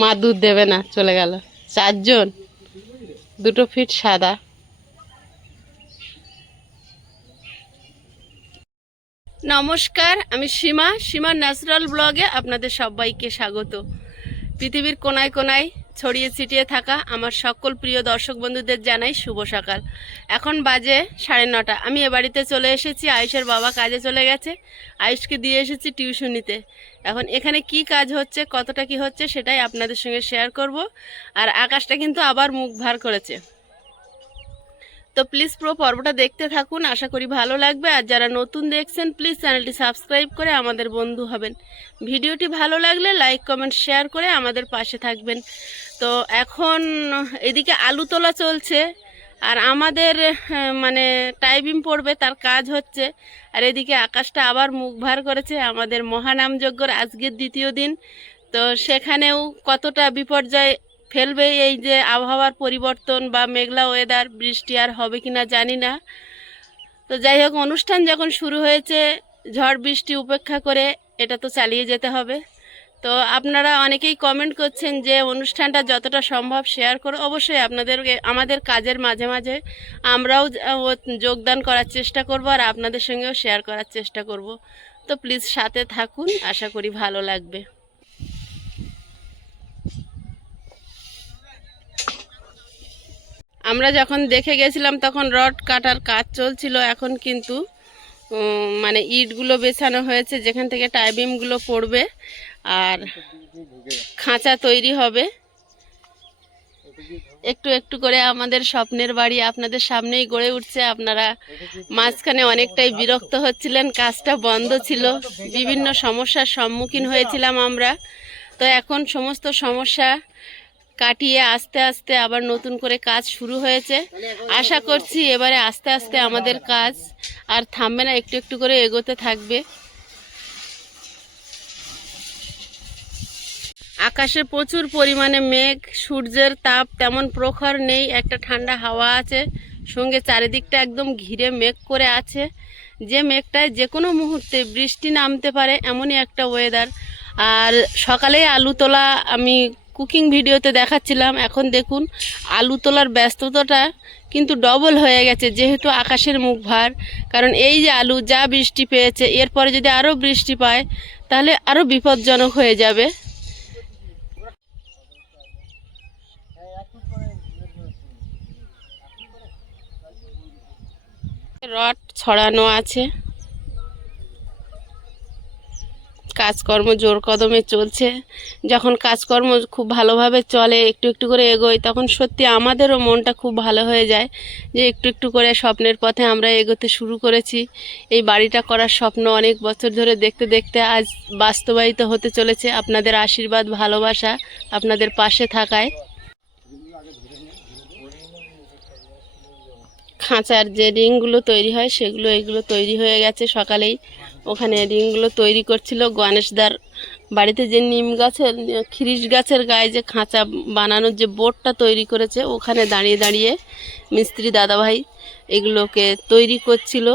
মা দুধ দেবে না, চলে গেল। 4 জন, 2 ফিট সাদা। নমস্কার, আমি সীমা ন্যাচারাল ব্লগে আপনাদের সবাইকে স্বাগত। পৃথিবীর কোনায় কোনায় ছড়িয়ে ছিটিয়ে থাকা আমার সকল প্রিয় দর্শক বন্ধুদের জানাই শুভ সকাল। এখন বাজে 9:30। আমি এ বাড়িতে চলে এসেছি। আয়ুষের বাবা কাজে চলে গেছে, আয়ুষকে দিয়ে এসেছি টিউশনিতে। এখন এখানে কি কাজ হচ্ছে, কতটা কি হচ্ছে সেটাই আপনাদের সঙ্গে শেয়ার করব। আর আকাশটা কিন্তু আবার মুখ ভার করেছে। তো প্লিজ পুরো পর্বটা দেখতে থাকুন, আশা করি ভালো লাগবে। আর যারা নতুন দেখছেন প্লিজ চ্যানেলটি সাবস্ক্রাইব করে আমাদের বন্ধু হবেন। ভিডিওটি ভালো লাগলে লাইক কমেন্ট শেয়ার করে আমাদের পাশে থাকবেন। তো এখন এদিকে আলু তোলা চলছে, আর আমাদের মানে টাইবিম পড়বে তার কাজ হচ্ছে। আর এদিকে আকাশটা আবার মুখ ভার করেছে। আমাদের মহানামযজ্ঞর আজকের 2য় দিন। তো সেখানেও কতটা বিপর্যয় ফেলবে এই যে আবহাওয়ার পরিবর্তন বা মেঘলা ওয়েদার, বৃষ্টি আর হবে কিনা জানি না। তো যাই হোক, অনুষ্ঠান যখন শুরু হয়েছে ঝড় বৃষ্টি উপেক্ষা করে এটা তো চালিয়ে যেতে হবে। তো আপনারা অনেকেই কমেন্ট করছেন যে অনুষ্ঠানটা যতটা সম্ভব শেয়ার করো। অবশ্যই আপনাদেরকে আমাদের কাজের মাঝে মাঝে আমরাও যোগদান করার চেষ্টা করব, আর আপনাদের সঙ্গেও শেয়ার করার চেষ্টা করব। তো প্লিজ সাথে থাকুন, আশা করি ভালো লাগবে। আমরা যখন দেখে গেছিলাম তখন রড কাটার কাজ চলছিল। এখন কিন্তু মানে ইটগুলো বেছানো হয়েছে যেখান থেকে টাইবিমগুলো পড়বে, আর খাঁচা তৈরি হবে। একটু একটু করে আমাদের স্বপ্নের বাড়ি আপনাদের সামনেই গড়ে উঠছে। আপনারা মাঝখানে অনেকটাই বিরক্ত হচ্ছিলেন, কাজটা বন্ধ ছিল, বিভিন্ন সমস্যার সম্মুখীন হয়েছিলাম আমরা। তো এখন সমস্ত সমস্যা কাটিয়ে আস্তে আস্তে আবার নতুন করে কাজ শুরু হয়েছে। আশা করছি এবারে আস্তে আস্তে আমাদের কাজ আর থামবে না, একটু একটু করে এগোতে থাকবে। আকাশে প্রচুর পরিমাণে মেঘ, সূর্যের তাপ তেমন প্রখর নেই, একটা ঠান্ডা হাওয়া আছে, সঙ্গে চারিদিকটা একদম ঘিরে মেঘ করে আছে। যে মেঘটায় যে কোনো মুহূর্তে বৃষ্টি নামতে পারে এমনই একটা ওয়েদার। আর সকালে আলু তোলা আমি কুকিং ভিডিওতে দেখাচ্ছিলাম। এখন দেখুন আলু তোলার ব্যস্ততাটা কিন্তু ডবল হয়ে গেছে, যেহেতু আকাশের মুখ ভার। কারণ এই যে আলু যা বৃষ্টি পেয়েছে, এরপরে যদি আরও বৃষ্টি পায় তাহলে আরও বিপজ্জনক হয়ে যাবে। রড ছড়ানো আছে, কাজকর্ম জোর কদমে চলছে। যখন কাজকর্ম খুব ভালোভাবে চলে, একটু একটু করে এগোয়, তখন সত্যি আমাদেরও মনটা খুব ভালো হয়ে যায় যে একটু একটু করে স্বপ্নের পথে আমরা এগোতে শুরু করেছি। এই বাড়িটা করার স্বপ্ন অনেক বছর ধরে দেখতে দেখতে আজ বাস্তবায়িত হতে চলেছে আপনাদের আশীর্বাদ, ভালোবাসা, আপনাদের পাশে থাকায়। খাঁচার যে রিংগুলো তৈরি হয় এগুলো তৈরি হয়ে গেছে সকালেই। ওখানে রিংগুলো তৈরি করছিল গণেশদার বাড়িতে, যে নিম গাছের খিরিস গাছের গায়ে যে খাঁচা বানানোর যে বোর্ডটা তৈরি করেছে, ওখানে দাঁড়িয়ে দাঁড়িয়ে মিস্ত্রি দাদাভাই এগুলোকে তৈরি করছিল।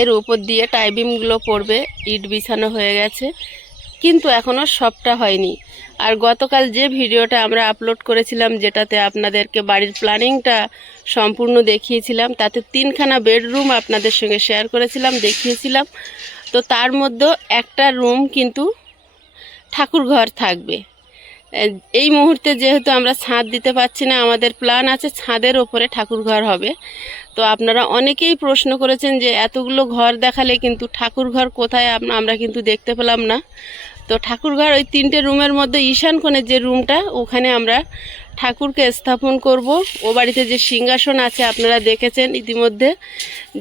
এর উপর দিয়ে টাইবিমগুলো পড়বে, ইট বিছানো হয়ে গেছে, কিন্তু এখনও সবটা হয়নি। আর গতকাল যে ভিডিওটা আমরা আপলোড করেছিলাম, যেটাতে আপনাদেরকে বাড়ির প্ল্যানিংটা সম্পূর্ণ দেখিয়েছিলাম, তাতে 3খানা বেডরুম আপনাদের সঙ্গে শেয়ার করেছিলাম, দেখিয়েছিলাম। তো তার মধ্যে একটা রুম কিন্তু ঠাকুর ঘর থাকবে। এই মুহূর্তে যেহেতু আমরা ছাদ দিতে পারছি না, আমাদের প্ল্যান আছে ছাদের ওপরে ঠাকুর ঘর হবে। তো আপনারা অনেকেই প্রশ্ন করেছেন যে এতগুলো ঘর দেখালে কিন্তু ঠাকুর ঘর কোথায়, আমরা কিন্তু দেখতে পেলাম না। তো ঠাকুর ঘর ওই 3টে রুমের মধ্যে ঈশান কোণের যে রুমটা, ওখানে আমরা ঠাকুরকে স্থাপন করব। ও বাড়িতে যে সিংহাসন আছে আপনারা দেখেছেন ইতিমধ্যে,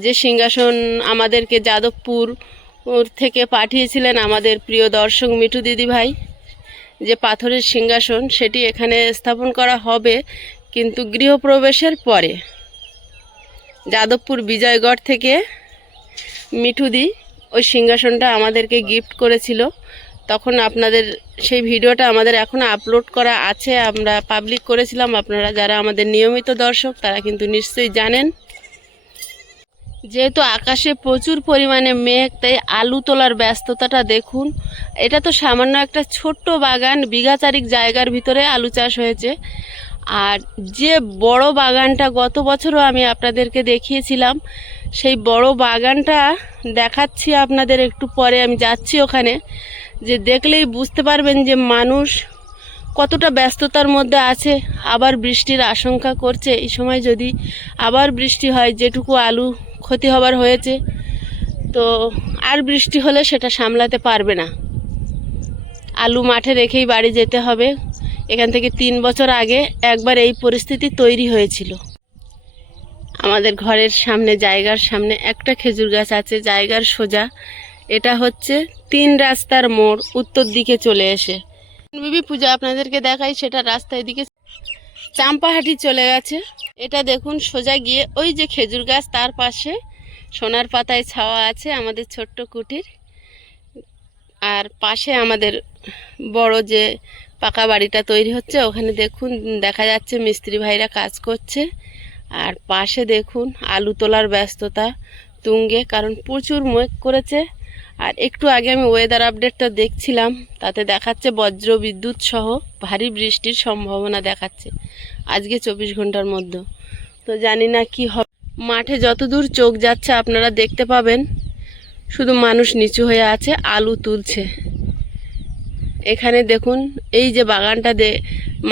যে সিংহাসন আমাদেরকে যাদবপুর থেকে পাঠিয়েছিলেন আমাদের প্রিয় দর্শক মিঠু দিদিভাই, যে পাথরের সিংহাসন, সেটি এখানে স্থাপন করা হবে, কিন্তু গৃহপ্রবেশের পরে। যাদবপুর বিজয়গড় থেকে মিঠুদি ওই সিংহাসনটা আমাদেরকে গিফট করেছিল। তখন আপনাদের সেই ভিডিওটা আমাদের এখনও আপলোড করা আছে, আমরা পাবলিক করেছিলাম। আপনারা যারা আমাদের নিয়মিত দর্শক তারা কিন্তু নিশ্চয়ই জানেন। যেহেতু আকাশে প্রচুর পরিমাণে মেঘ, তাই আলু তোলার ব্যস্ততাটা দেখুন। এটা তো সামান্য একটা ছোট্ট বাগান, বিঘা চারিক জায়গার ভিতরে আলু চাষ হয়েছে। আর যে বড় বাগানটা গত বছরও আমি আপনাদেরকে দেখিয়েছিলাম, সেই বড় বাগানটা দেখাচ্ছি আপনাদের একটু পরে। আমি যাচ্ছি ওখানে, যে দেখলেই বুঝতে পারবেন যে মানুষ কতটা ব্যস্ততার মধ্যে আছে। আবার বৃষ্টির আশঙ্কা করছে, এই সময় যদি আবার বৃষ্টি হয়, যেটুকু আলু ক্ষতি হবার হয়েছে, তো আর বৃষ্টি হলে সেটা সামলাতে পারবে না। আলু মাঠে রেখেই বাড়ি যেতে হবে। এখান থেকে 3 বছর আগে একবার এই পরিস্থিতি তৈরি হয়েছিল। আমাদের ঘরের সামনে, জায়গার সামনে একটা খেজুর গাছ আছে, জায়গার সোজা। এটা হচ্ছে 3 রাস্তার মোড়, উত্তর দিকে চলে এসে বিবি পূজা আপনাদেরকে দেখাই, সেটা রাস্তায় দিকে চাম্পাহাটি চলে গেছে। এটা দেখুন সোজা গিয়ে ওই যে খেজুর গাছ, তার পাশে সোনার পাতায় ছাওয়া আছে আমাদের ছোট্ট কুটির। আর পাশে আমাদের বড় যে পাকা বাড়িটা তৈরি হচ্ছে, ওখানে দেখুন দেখা যাচ্ছে মিস্ত্রি ভাইরা কাজ করছে। আর পাশে দেখুন আলু তোলার ব্যস্ততা তুঙ্গে, কারণ প্রচুর মেঘ করেছে। আর একটু আগে আমি ওয়েদার আপডেটটা দেখছিলাম, তাতে দেখাচ্ছে বজ্র বিদ্যুৎ সহ ভারী বৃষ্টির সম্ভাবনা দেখাচ্ছে আজকে 24 ঘন্টার মধ্যে। তো জানি না কি হবে। মাঠে যতদূর চোখ যাচ্ছে আপনারা দেখতে পাবেন শুধু মানুষ নিচু হয়ে আছে, আলু তুলছে। এখানে দেখুন এই যে বাগানটা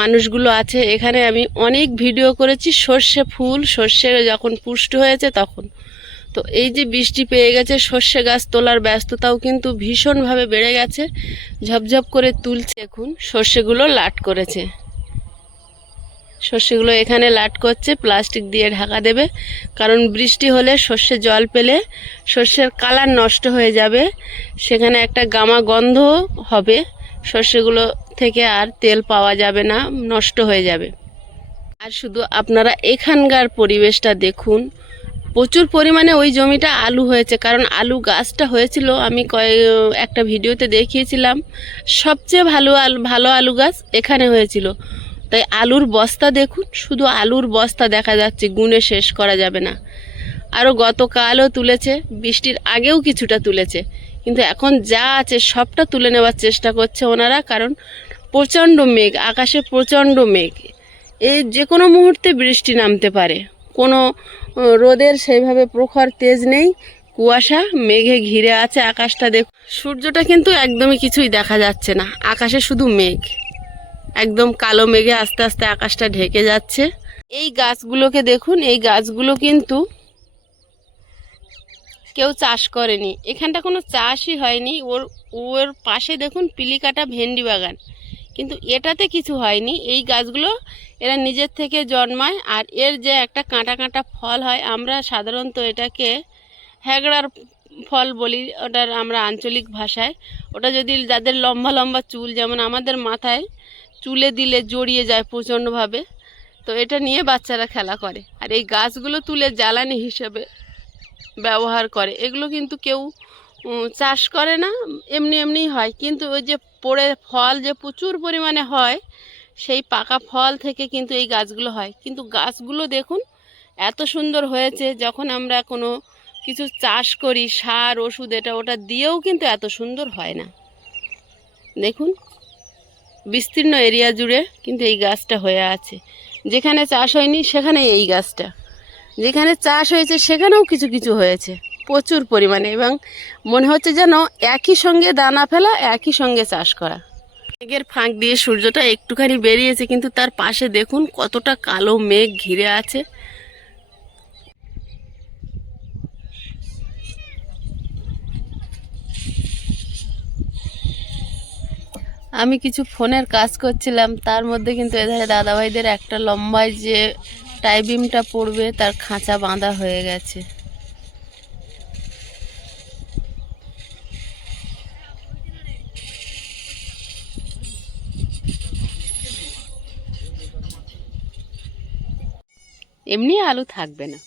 মানুষগুলো আছে, এখানে আমি অনেক ভিডিও করেছি সর্ষে ফুল, সর্ষে যখন পুষ্ট হয়েছে তখন। তো এই যে বৃষ্টি পেয়ে গেছে, সর্ষে গাছ তোলার ব্যস্ততাও কিন্তু ভীষণভাবে বেড়ে গেছে। ঝপঝপ করে তুলছে। এখন সর্ষেগুলো লাট করেছে, সর্ষেগুলো এখানে লাট করছে, প্লাস্টিক দিয়ে ঢাকা দেবে। কারণ বৃষ্টি হলে সর্ষে জল পেলে সর্ষের কালার নষ্ট হয়ে যাবে, সেখানে একটা গামা গন্ধ হবে, সর্ষেগুলো থেকে আর তেল পাওয়া যাবে না, নষ্ট হয়ে যাবে। আর শুধু আপনারা এখানকার পরিবেশটা দেখুন, প্রচুর পরিমাণে ওই জমিটা আলু হয়েছে। কারণ আলু গাছটা হয়েছিল, আমি একটা ভিডিওতে দেখিয়েছিলাম, সবচেয়ে ভালো আলু গাছ এখানে হয়েছিল। তাই আলুর বস্তা দেখুন, শুধু আলুর বস্তা দেখা যাচ্ছে, গুনে শেষ করা যাবে না। আরও গতকালও তুলেছে, বৃষ্টির আগেও কিছুটা তুলেছে, কিন্তু এখন যা আছে সবটা তুলে নেওয়ার চেষ্টা করছে ওনারা। কারণ প্রচণ্ড মেঘ, আকাশে প্রচণ্ড মেঘ, এই যে কোনো মুহূর্তে বৃষ্টি নামতে পারে। কোনো রোদের সেইভাবে প্রখর তেজ নেই, কুয়াশা মেঘে ঘিরে আছে আকাশটা। দেখুন সূর্যটা কিন্তু একদমই কিছুই দেখা যাচ্ছে না, আকাশে শুধু মেঘ, একদম কালো মেঘে আস্তে আস্তে আকাশটা ঢেকে যাচ্ছে। এই গাছগুলোকে দেখুন, এই গাছগুলো কিন্তু কেউ চাষ করেনি, এখানটা কোনো চাষই হয়নি। ওর পাশে দেখুন পিলিকাটা ভেন্ডি বাগান, কিন্তু এটাতে কিছু হয়নি। এই গাছগুলো এরা নিজের থেকে জন্মায়। আর এর যে একটা কাঁটা কাঁটা ফল হয়, আমরা সাধারণত এটাকে হ্যাগড়ার ফল বলি, ওটার আমরা আঞ্চলিক ভাষায়। ওটা যদি যাদের লম্বা লম্বা চুল, যেমন আমাদের মাথায় চুলে দিলে জড়িয়ে যায় প্রচণ্ডভাবে, তো এটা নিয়ে বাচ্চারা খেলা করে। আর এই গাছগুলো তুলে জ্বালানি হিসেবে ব্যবহার করে। এগুলো কিন্তু কেউ চাষ করে না, এমনি এমনিই হয়। কিন্তু ওই যে পড়ে ফল যে প্রচুর পরিমাণে হয়, সেই পাকা ফল থেকে কিন্তু এই গাছগুলো হয়। কিন্তু গাছগুলো দেখুন এত সুন্দর হয়েছে, যখন আমরা কোনো কিছু চাষ করি, সার ওষুধ এটা ওটা দিয়েও কিন্তু এত সুন্দর হয় না। দেখুন বিস্তীর্ণ এরিয়া জুড়ে কিন্তু এই গাছটা হয়ে আছে। যেখানে চাষ হয়নি সেখানে এই গাছটা, যেখানে চাষ হয়েছে সেখানেও কিছু কিছু হয়েছে প্রচুর পরিমাণে। এবং মনে হচ্ছে যেন একই সঙ্গে দানা ফেলা, একই সঙ্গে চাষ করা। মেঘের ফাঁক দিয়ে সূর্যটা একটুখানি বেরিয়েছে, কিন্তু তার পাশে দেখুন কতটা কালো মেঘ ঘিরে আছে। আমি কিছু ফোনের কাজ করছিলাম, তার মধ্যে কিন্তু এধারে দাদাভাইদের একটা লম্বায় যে টাইবিমটা পড়বে তার খাঁচা বাঁধা হয়ে গেছে। এমনি আলু থাকবে না।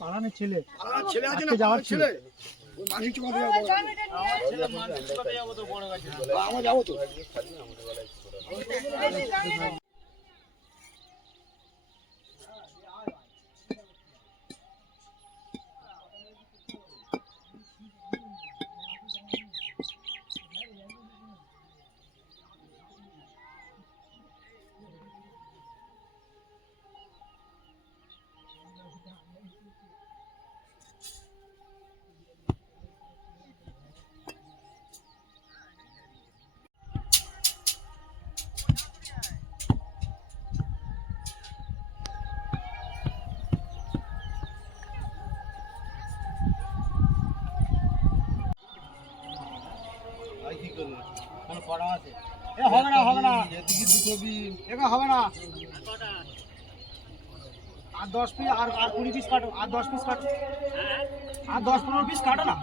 পালানের ছেলে ছেলে আছে না আজকে যাওয়ার ছেলে ওই মাসিক কথা যাবো আমরা যাবো তো হবে না এবার হবে না আর 10 পিস আর 20 পিস কাটো আর 10 পিস কাটো আর 10-15 পিস কাটো না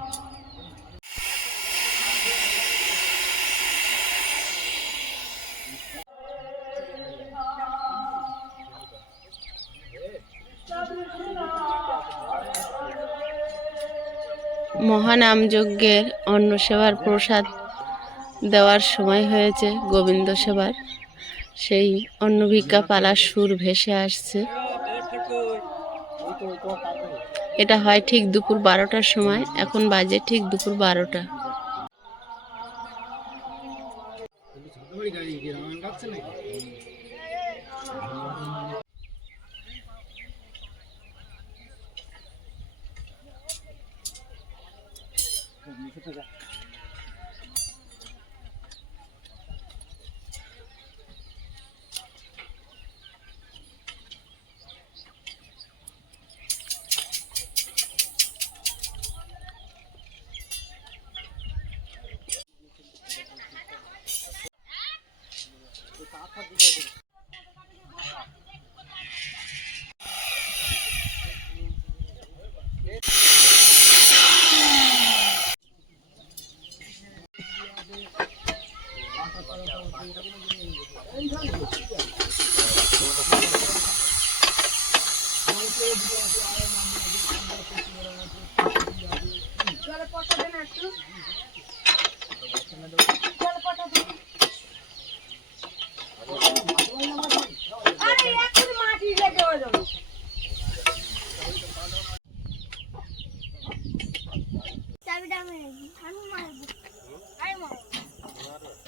মহানাম যজ্ঞের অন্ন সেবার প্রসাদ দেওয়ার সময় হয়েছে, গোবিন্দ সেবার। সেই অন্নভিক্ষা পালার সুর ভেসে আসছে। এটা হয় ঠিক দুপুর 12টার সময়, এখন বাজে ঠিক দুপুর 12টা।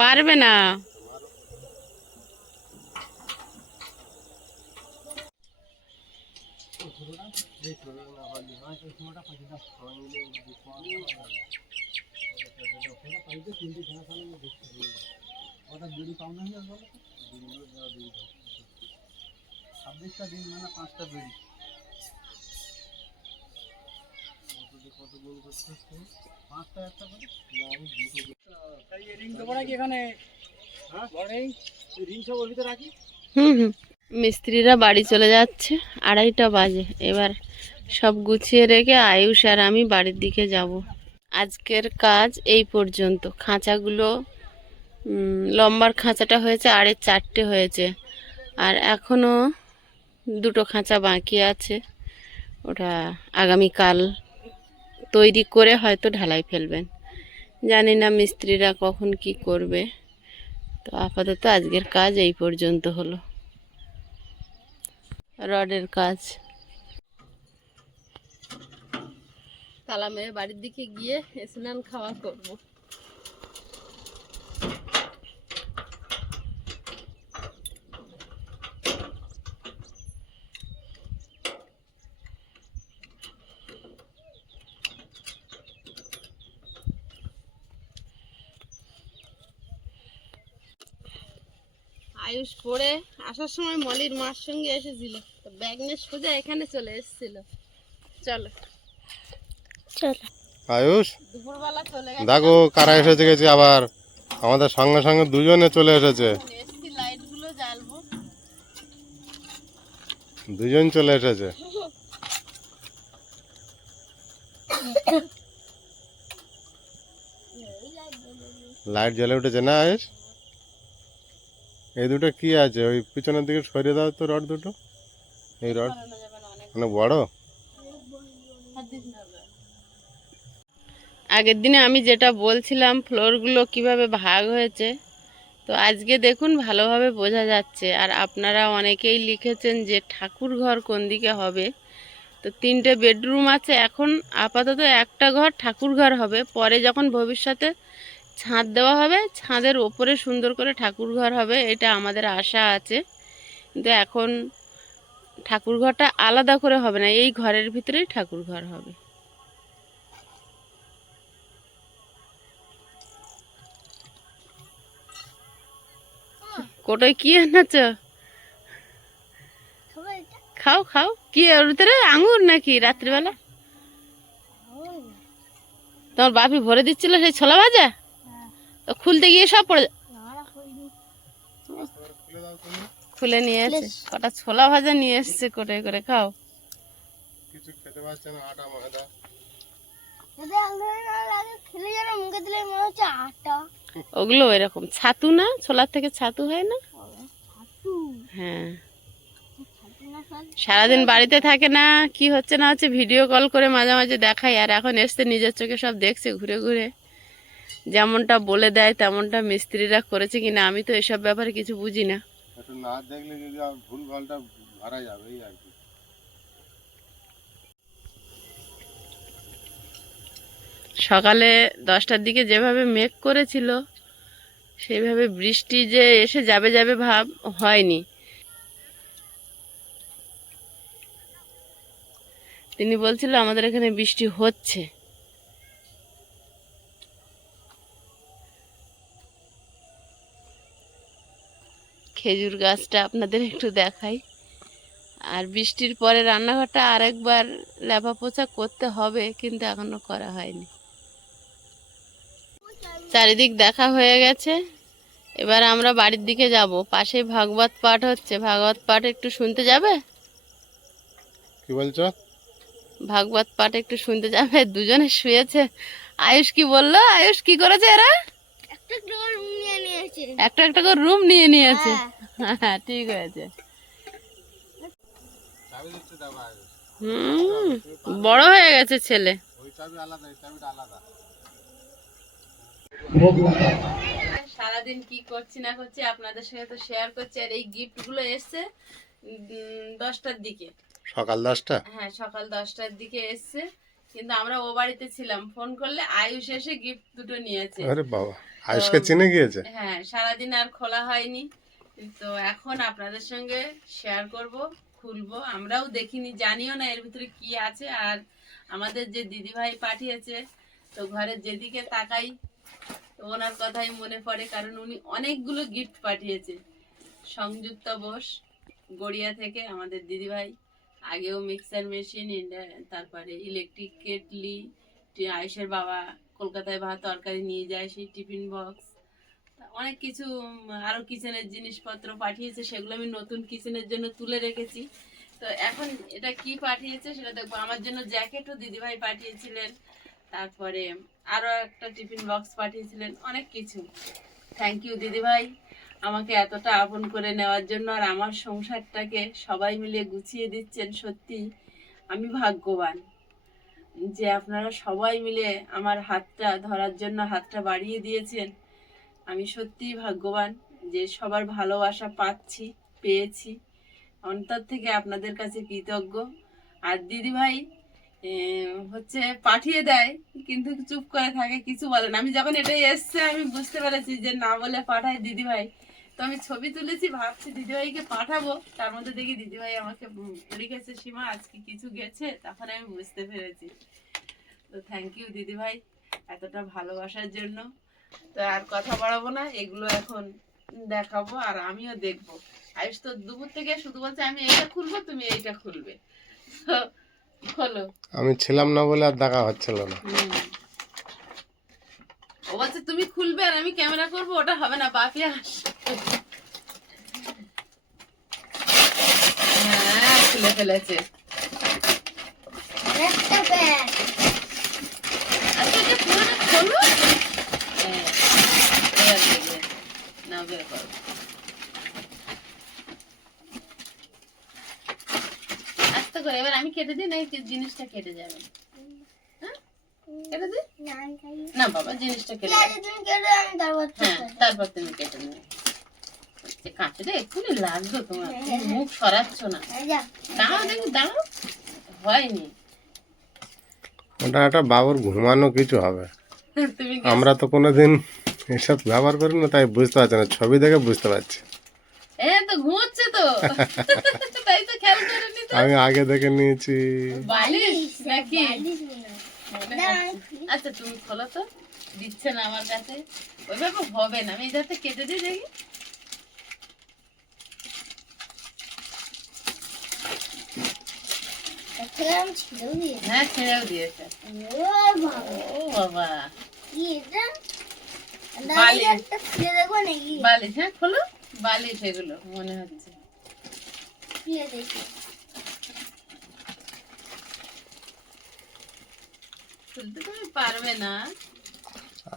পারবে না। মিস্ত্রিরা বাড়ি চলে যাচ্ছে, 2:30টা বাজে। এবার সব গুছিয়ে রেখে আয়ুষ আর আমি বাড়ির দিকে যাব। আজকের কাজ এই পর্যন্ত। খাঁচাগুলো লম্বার খাঁচাটা হয়েছে, 4টে হয়েছে, আর এখনো 2টো খাঁচা বাকি আছে। ওটা আগামীকাল তৈরি করে হয়তো ঢালাই ফেলবেন। জানি না মিস্ত্রিরা কখন কি করবে। তো আপাতত আজকের কাজ এই পর্যন্ত হলো, রডের কাজ। তালা মেরে বাড়ির দিকে গিয়ে স্নান খাওয়া করব। আয়ুষ পড়ে আসার সময় মলির মার সঙ্গে এসেছিল, তো ব্যাগ নিয়ে সোজা এখানে চলে এসেছিল। চলো চলো আয়ুষ, দুপুরবেলা চলে গেছে। দেখো কারা এসেছে গেছে আবার আমাদের সঙ্গে সঙ্গে দুজনে চলে এসেছে। এসছি লাইট গুলো জ্বালবো। দুজন চলে এসেছে। লাইট জ্বলে উঠেছে না আয়ুষ? এই দুটো কি আছে? ওই পিছনের দিকে সরিয়ে দাও তো রড দুটো। এই রড মানে বড়। আগের দিনে আমি যেটা বলছিলাম ফ্লোরগুলো কিভাবে ভাগ হয়েছে, তো আজকে দেখুন ভালোভাবে বোঝা যাচ্ছে। আর আপনারা অনেকেই লিখেছেন যে ঠাকুর ঘর কোন দিকে হবে। তো 3টে বেডরুম আছে, এখন আপাতত একটা ঘর ঠাকুর ঘর হবে। পরে যখন ভবিষ্যতে ছাদ দেওয়া হবে, ছাদের ওপরে সুন্দর করে ঠাকুর ঘর হবে, এটা আমাদের আশা আছে। কিন্তু এখন ঠাকুর ঘরটা আলাদা করে হবে না, এই ঘরের ভিতরেই ঠাকুর ঘর হবে। কোটায় কি এনেছ? খাও খাও। কি ওর ভিতরে আঙুর নাকি রাত্রিবেলা? তোমার বাপি ভরে দিচ্ছিল সেই ছোলা ভাজা, তো খুলতে গিয়ে সব পড়ে খুলে নিয়ে এসে কটা ছোলা ভাজা নিয়ে এসছে কোটায় করে। খাও। কিছু খেতে পারছে না, আটা ময়দা। ওগুলো এরকম ছাতু না, ছোলার থেকে ছাতু হয় না? হ্যাঁ। সারাদিন বাড়িতে থাকে না, কি হচ্ছে না হচ্ছে ভিডিও কল করে মাঝে মাঝে দেখাই। আর এখন এসছে নিজের চোখে সব দেখছে ঘুরে ঘুরে, যেমনটা বলে দেয় তেমনটা মিস্ত্রিরা করেছে কিনা। আমি তো এসব ব্যাপারে কিছু বুঝি না। একটু না দেখলে যদি ভুল ভালটা ধরা যাবে এই আর কি। সকালে 10টার দিকে যেভাবে মেঘ করেছিল, সেইভাবে বৃষ্টি যে এসে যাবে যাবে ভাব হয়নি। তিনি বলছিল আমাদের এখানে বৃষ্টি হচ্ছে। খেজুর গাছটা আপনাদের একটু দেখাই। আর বৃষ্টির পরে রান্নাঘরটা আরেকবার লেপা পোছা করতে হবে, কিন্তু এখনো করা হয়নি। চারিদিক দেখা হয়ে গেছে, এবার আমরা বাড়ির দিকে যাব। পাশে ভাগবত পাঠ হচ্ছে, ভাগবত পাঠ একটু শুনতে যাবে? কি বলছো? ভাগবত পাঠ একটু শুনতে যাবে? দুজনে শুয়েছে। আয়ুষ কি বললো? আয়ুষ কি করেছে এরা? একটা একটা করে রুম নিয়ে নিয়েছে। হ্যাঁ ঠিক হয়েছে। চাবি দিচ্ছে দাও ভাই। বড় হয়ে গেছে ছেলে। ওই চাবি আলাদা, এই চাবিটা আলাদা। সারাদিন কি করছি না করছি আপনাদের সঙ্গে তো শেয়ার করছি। আর এই গিফট গুলো এসছে 10টার দিকে, সকাল 10টা? হ্যাঁ সকাল 10টার দিকে এসছে। কিন্তু আমরা ও বাড়িতে ছিলাম, ফোন করলে আয়ুষ এসে গিফট দুটো নিয়েছে। আরে বাবা, আয়ুষকে চিনে গিয়েছে? হ্যাঁ, সারাদিন আর খোলা হয়নি, তো এখন আপনাদের সঙ্গে শেয়ার করব, খুলবো। আমরাও দেখিনি, জানিও না এর ভিতরে কি আছে। আর আমাদের যে দিদিভাই পাঠিয়েছে, তো ঘরের যেদিকে তাকাই তো ওনার কথাই মনে পড়ে, কারণ উনি অনেকগুলো গিফট পাঠিয়েছে। সংযুক্ত বোস গড়িয়া থেকে আমাদের দিদিভাই, আগেও মিক্সার মেশিন, তারপরে ইলেকট্রিক কেটলি, আয়ুষের বাবা কলকাতায় ভাত তরকারি নিয়ে যায়, সেই টিফিন বক্স, অনেক কিছু আরো কিচেনের জিনিসপত্র পাঠিয়েছে। সেগুলো আমি নতুন কিচেনের জন্য তুলে রেখেছি। তো এখন এটা কি পাঠিয়েছে সেটা দেখবো। আমার জন্য জ্যাকেটও দিদিভাই পাঠিয়েছিলেন, তারপরে আরো একটা টিফিন বক্স পাঠিয়েছিলেন, অনেক কিছু। থ্যাংক ইউ দিদিভাই, আমাকে এতটা আপন করে নেওয়ার জন্য। আর আমার সংসারটাকে সবাই মিলে গুছিয়ে দিচ্ছেন। সত্যি আমি ভাগ্যবান যে আপনারা সবাই মিলে আমার হাতটা ধরার জন্য হাতটা বাড়িয়ে দিয়েছেন। আমি সত্যিই ভাগ্যবান যে সবার ভালোবাসা পাচ্ছি, পেয়েছি। অন্তর থেকে আপনাদের কাছে কৃতজ্ঞ। আর দিদিভাই হচ্ছে পাঠিয়ে দেয়, কিন্তু চুপ করে থাকে, কিছু বলে না। আমি যখন এটাই এসছে আমি বুঝতে পেরেছি যে না বলে পাঠায় দিদিভাই। তো আমি ছবি তুলেছি, ভাবছি দিদিভাইকে পাঠাবো, তার মধ্যে দেখি দিদিভাই আমাকে লিখেছে সীমা আজকে কিছু গেছে, তখন আমি বুঝতে পেরেছি। তো থ্যাংক ইউ দিদিভাই এতটা ভালোবাসার জন্য। তো আর কথা বাড়াবো না, এগুলো এখন দেখাবো আর আমিও দেখবো। আয়ুষ তো দুপুর থেকে শুধু বলছে আমি এইটা খুলবো, তুমি এইটা খুলবে। খোলো। আমি ছিলাম না বলে আর দেখা হচ্ছিল না। ও বলছে তুমি খুলবে আর আমি ক্যামেরা করবো, ওটা হবে না, বাপি হ্যাঁ খুলে ফেলেছে। খোলো না, বের করো। আস্তে করে, এবার আমি কেটে দিই না, জিনিসটা কেটে যাবে। কেটে দে না বাবা, জিনিসটা কেটে দে। হ্যাঁ, তারপর তুমি কেটে নেবে। কাঁচটা এক্ষুনি লাগবে তোমার, তুমি মুখ সরাচ্ছ না। দাঁড়াও দেখি, দাঁড়াও, হয়নি। ওটা একটা বাবুর ঘুমানো কিছু হবে। তুমি আমরা তো কোনোদিন এসব ব্যবহার করি না, তাই বুঝতে পারছি না, ছবি দেখে বুঝতে পারছি। তো ঘুমোচ্ছে তো, তাই তো খেয়াল করিনি তো। আমি আগে দেখে নিয়েছি। বালিশ নাকি? আচ্ছা তুমি খোলো তো, দিচ্ছে না আমার কাছে, ওইভাবে হবে না। আমি এই যাতে কেটে দিই দেখি। হ্যাঁ, ছেড়েও দিয়েছে। ও বাবা, বালিশ, হ্যাঁ খোলো, বালিশ এগুলো মনে হচ্ছে। খুলতে তুমি পারবে না।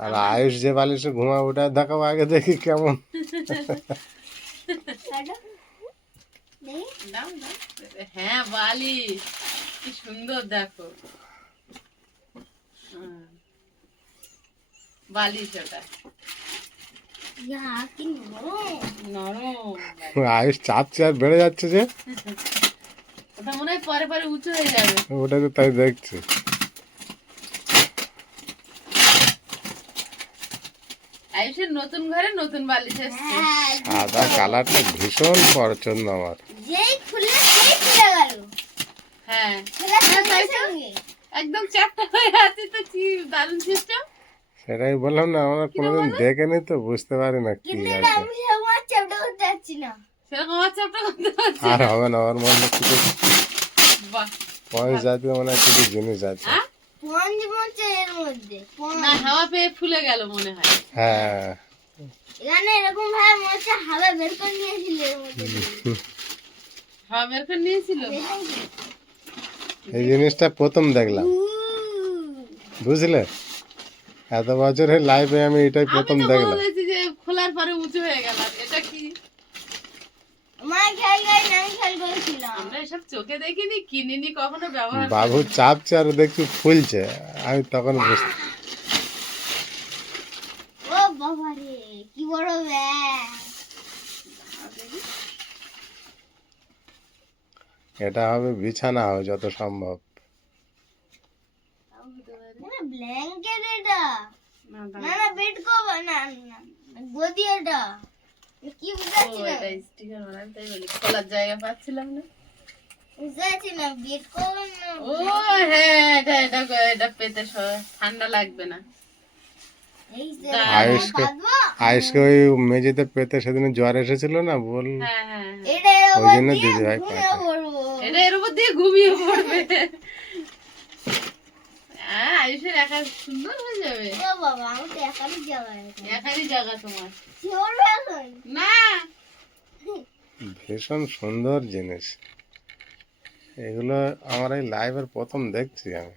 আর আয়ুষ যে বালিশে ঘুমায় ওটা দেখাবো আগে, দেখি কেমন। দাও না। হ্যাঁ, বালিশ কি সুন্দর, দেখো। বালিশ ওটা নরম। আয়ুষ চাপছে আর বেড়ে যাচ্ছে যে, ওটা মনে হয় পরে পরে উঁচু হয়ে যাবে। ওটা তো তাই দেখছি। আয়ুষের নতুন ঘরে নতুন বালিশ এসছে। সাদা কালারটা ভীষণ পছন্দ আমার। হ্যাঁ, তাই তো। একদম চ্যাপ্টা হয়ে আছে তো, কি দারুণ সিস্টেম। সেটাই বললাম না, আমরা কোনোদিন দেখিনি তো, বুঝতে পারি না কি আছে। সেরকম আমার চ্যাপ্টা করতে পারছি আর না। হবে না, ওর মধ্যে কিছু বাহ, পয়েন্ট জাতীয় মনে হয় কিছু জিনিস আছে। হ্যাঁ? না, হাওয়া পেয়ে ফুলে গেল মনে হয়। হ্যাঁ, এরকম ভাবে মনে হচ্ছে হাওয়া বের করে নিয়েছিল এর মধ্যে দিয়ে। হাওয়া বের করে নিয়েছিল। এই জিনিসটা প্রথম দেখলাম, বুঝলে? এত বছরের লাইফে আমি এটাই আমি প্রথম তো দেখলাম। বলেছি যে খোলার পরে উঁচু হয়ে গেল, এটা কি? মা খেয়াল করেনি, আমি খেয়াল করেছিলাম। আমরা এসব চোখে দেখিনি, কিনিনি, কখনো ব্যবহার বাবু চাপছে আর দেখছি ফুলছে, আমি তখন বুঝতে। ও বাবা রে, কি বড় ব্যাগ! এটা হবে বিছানা হবে যত সম্ভব। ব্ল্যাঙ্কেট এটা, না, না না বেড কভার, না না গদি এটা। কি বুঝাচ্ছি না, এটা স্টিকার বানাই, তাই বলি খোলার জায়গা পাচ্ছিলাম না। বুঝাচ্ছি না বেড কভার না। ও হ্যাঁ, এটা পেতে ঠান্ডা লাগবে না। এই যে আয়ুষকে বাঁধবো। আয়ুষকে ওই মেঝেতে পেতে সেদিন জ্বর এসেছিল না, বল হ্যাঁ হ্যাঁ হ্যাঁ। এটা এর ওই উপর জন্য দিয়ে দিদিভাই ঘুমিয়ে পাঠায়। পড়বো। এটা এর উপর দিয়ে ঘুমিয়ে পড়বে। হ্যাঁ, আয়ুষের একা সুন্দর হয়ে যাবে। ও বাবা, আমি তো একারই যাওয়া একারই জায়গা তোমার। চলবে এখন। না, ভীষণ সুন্দর জিনিস এগুলো। আমার এই লাইভের প্রথম দেখছি আমি।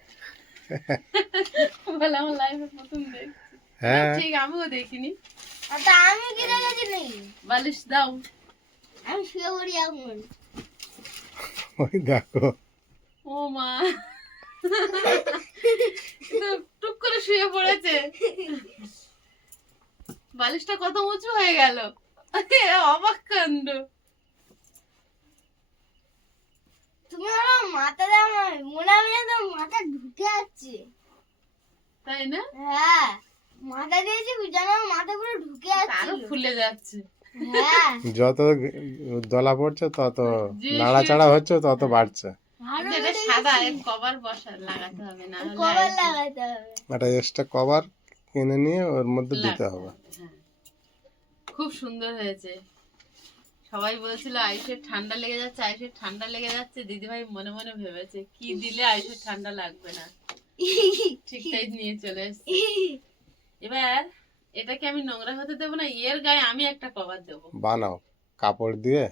বলে আমার লাইফে প্রথম দেখছি। হ্যাঁ, ঠিক, আমিও দেখিনি। তা আমি কি দেখেছি নাকি? বালিশ দাও। আমি শুয়ে পড়ি এখন। ওই দেখো, ও মা, তো টুক করে শুয়ে পড়েছে। বালিশটা কত উঁচু হয়ে গেল, অবাক কাণ্ড। তুমি আমার মাথা দেওয়া মনে হবে না, তো মাথা ঢুকে যাচ্ছে। তাই না? হ্যাঁ, মাথা দিয়েছি যেন আমার মাথা পুরো ঢুকে আরো যাচ্ছে। ফুলে যাচ্ছে। হ্যাঁ, যত দলা পড়ছে তত জি, নাড়াচাড়া হচ্ছে তত বাড়ছে। আরো এটা সাদা, এর কভার লাগাতে হবে, না হলে কভার লাগাতে হবে। একটা এক্সট্রা কভার কিনে নিয়ে ওর মধ্যে দিতে হবে। হ্যাঁ। খুব সুন্দর হয়েছে। সবাই বলছিল আয়ুষের ঠান্ডা লেগে যাচ্ছে, আয়ুষের ঠান্ডা লেগে যাচ্ছে। দিদিভাই মনে মনে ভেবেছে কি দিলে আয়ুষের ঠান্ডা লাগবে না, ঠিকঠাক নিয়ে চলে এসছে। এবার এটাকে আমি নোংরা হতে দেবো না, এর গায়ে আমি একটা কভার দেবো, বানাও কাপড় দিয়ে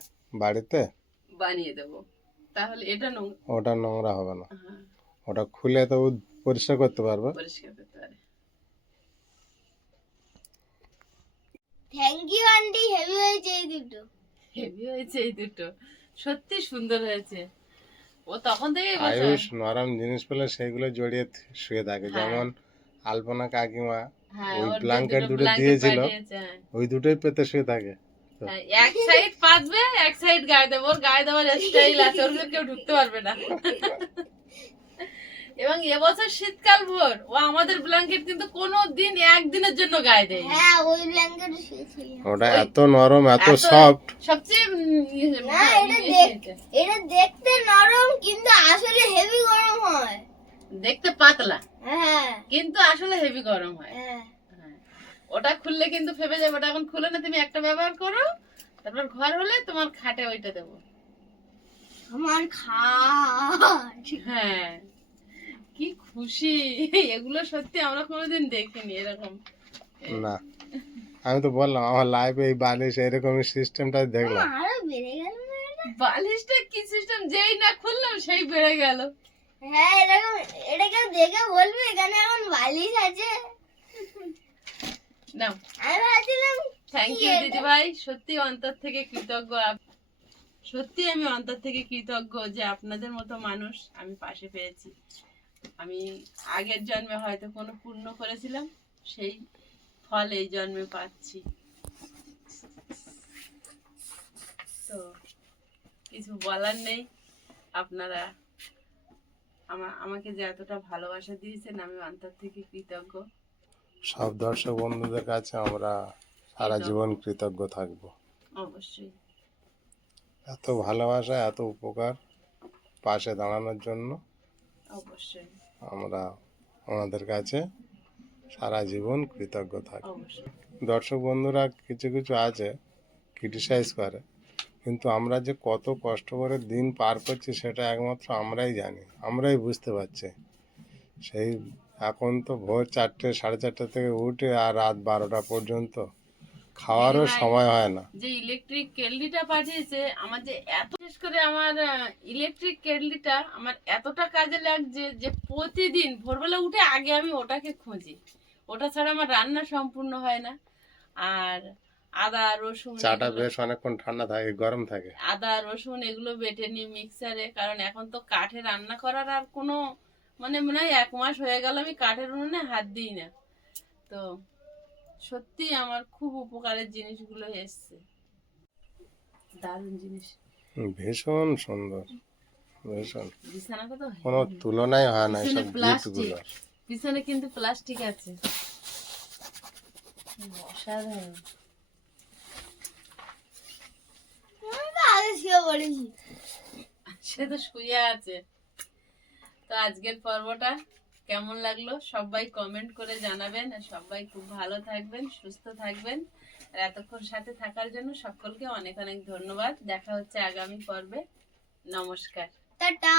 বাড়িতে, বানিয়ে দেবো, তাহলে এটা ওটা নোংরা হবে না। হ্যাঁ, ওটা খুলে তো ও পরিষ্কার করতে পারবে। পরিষ্কার করতে পারে। থ্যাংক ইউ আন্টি, হেভি হয়েছে এই দুটো। হেভি হয়েছে এই দুটো, সত্যি সুন্দর হয়েছে। ও তখন থেকেই বসে আয়ুষ নরম জিনিস পেলে সেইগুলো জড়িয়ে শুয়ে থাকে, হ্যাঁ। যেমন আলপনা কাকিমা হ্যাঁ, ওই ওর যে ব্ল্যাঙ্কেট দুটো blanket দিয়েছিল পাঠিয়েছে, হ্যাঁ। ওই দুটোই পেতে শুয়ে থাকে। হ্যাঁ, এক সাইড পাতবে, এক সাইড গায়ে দেবো। ওর গায়ে দেওয়ার স্টাইল আছে, ওর ভিতর কেউ ঢুকতে পারবে না। এবং এবছর শীতকাল ভোর ও আমাদের ব্ল্যাঙ্কেট কিন্তু কোনোদিন একদিনের জন্য গায়ে দেয়। হ্যাঁ ওই ব্ল্যাঙ্কেটে শুয়েছিলাম। ওটা এত নরম এত সফট, সবচেয়ে না এটা দেখতে নরম কিন্তু আসলে হেভি গরম হয়। দেখতে পাতলা হ্যাঁ কিন্তু আসলে হেভি গরম হয়। হ্যাঁ হ্যাঁ। ওটা খুললে কিন্তু ফেপে যাবে। ওটা এখন খুলে না, তুমি একটা ব্যবহার করো, তারপর ঘর হলে তোমার খাটে ওইটা দেবো। আমার খাট। হ্যাঁ, কি খুশি! এগুলো সত্যি আমরা কোনোদিন দেখিনি এরকম। না আমি তো বললাম আমার লাইফে এই বালিশ এরকমই সিস্টেমটা দেখলাম। আরো বেড়ে গেল না এটা? বালিশটা কি সিস্টেম, যেই না খুললাম সেই বেড়ে গেল। হ্যাঁ এরকম, এটা কেউ দেখে বলবে এখানে এখন বালিশ আছে। নাও, আমি ভাবছিলাম থ্যাংক ইউ দিদি ভাই, সত্যি অন্তর থেকে কৃতজ্ঞ। সত্যি আমি অন্তর থেকে কৃতজ্ঞ যে আপনাদের মতো মানুষ আমি পাশে পেয়েছি। আমি আগের জন্মে হয়তো কোনো পুণ্য করেছিলাম, সেই ফল এই জন্মে পাচ্ছি। তো কিছু বলার নেই। আপনারা আমাকে যে এতটা ভালোবাসা দিয়েছেন, আমি অন্তর থেকে কৃতজ্ঞ। সব দর্শক বন্ধুদের কাছে আমরা সারা জীবন কৃতজ্ঞ থাকব। অবশ্যই। এত ভালোবাসা, এত উপকার, পাশে দাঁড়ানোর জন্য অবশ্যই। আমরা ওনাদের কাছে সারা জীবন কৃতজ্ঞ থাকব। অবশ্যই। দর্শক বন্ধুরা কিছু কিছু আছে ক্রিটিসাইজ করে, কিন্তু আমরা যে কত কষ্ট করে দিন পার করছি সেটা একমাত্র আমরাই জানি, আমরাই বুঝতে পারছি। সেই এখন তো ভোর 4টে 4:30 থেকে উঠে আর রাত 12টা পর্যন্ত খাওয়ারও সময় হয় না। যে ইলেকট্রিক কেটলিটা পাঠিয়েছে আমার, যে এত বিশেষ করে আমার ইলেকট্রিক কেটলিটা আমার এতটা কাজে লাগছে যে প্রতিদিন ভোরবেলা উঠে আগে আমি ওটাকে খুঁজি। ওটা ছাড়া আমার রান্না সম্পূর্ণ হয় না। আর আদা রসুন, চাটা বেশ অনেকক্ষণ ঠান্ডা থাকে, গরম থাকে। আদা রসুন এগুলো বেটে নিই মিক্সারে, কারণ এখন তো কাঠে রান্না করার আর কোনো মনে হয় 1 মাস হয়ে গেল আমি কাঠের উনুনে হাত দিই না। তো সত্যি আমার খুব উপকারের জিনিসগুলো এসছে, দারুণ জিনিস। ভীষণ সুন্দর, ভীষণ, বিছানাটা তো কোনো তুলনাই হয় না পিছনে এসব প্লাস্টিক, গিফটগুলো। পিছনে কিন্তু প্লাস্টিক আছে, অসাধারণ। আমি তো আগে শুয়ে পড়েছি। সে তো শুয়ে আছে। তো আজকের পর্বটা কেমন লাগলো সবাই কমেন্ট করে জানাবেন। আর সবাই খুব ভালো থাকবেন, সুস্থ থাকবেন। আর এতক্ষণ সাথে থাকার জন্য সকলকে অনেক অনেক ধন্যবাদ। দেখা হচ্ছে আগামী পর্বে। নমস্কার। টাটা।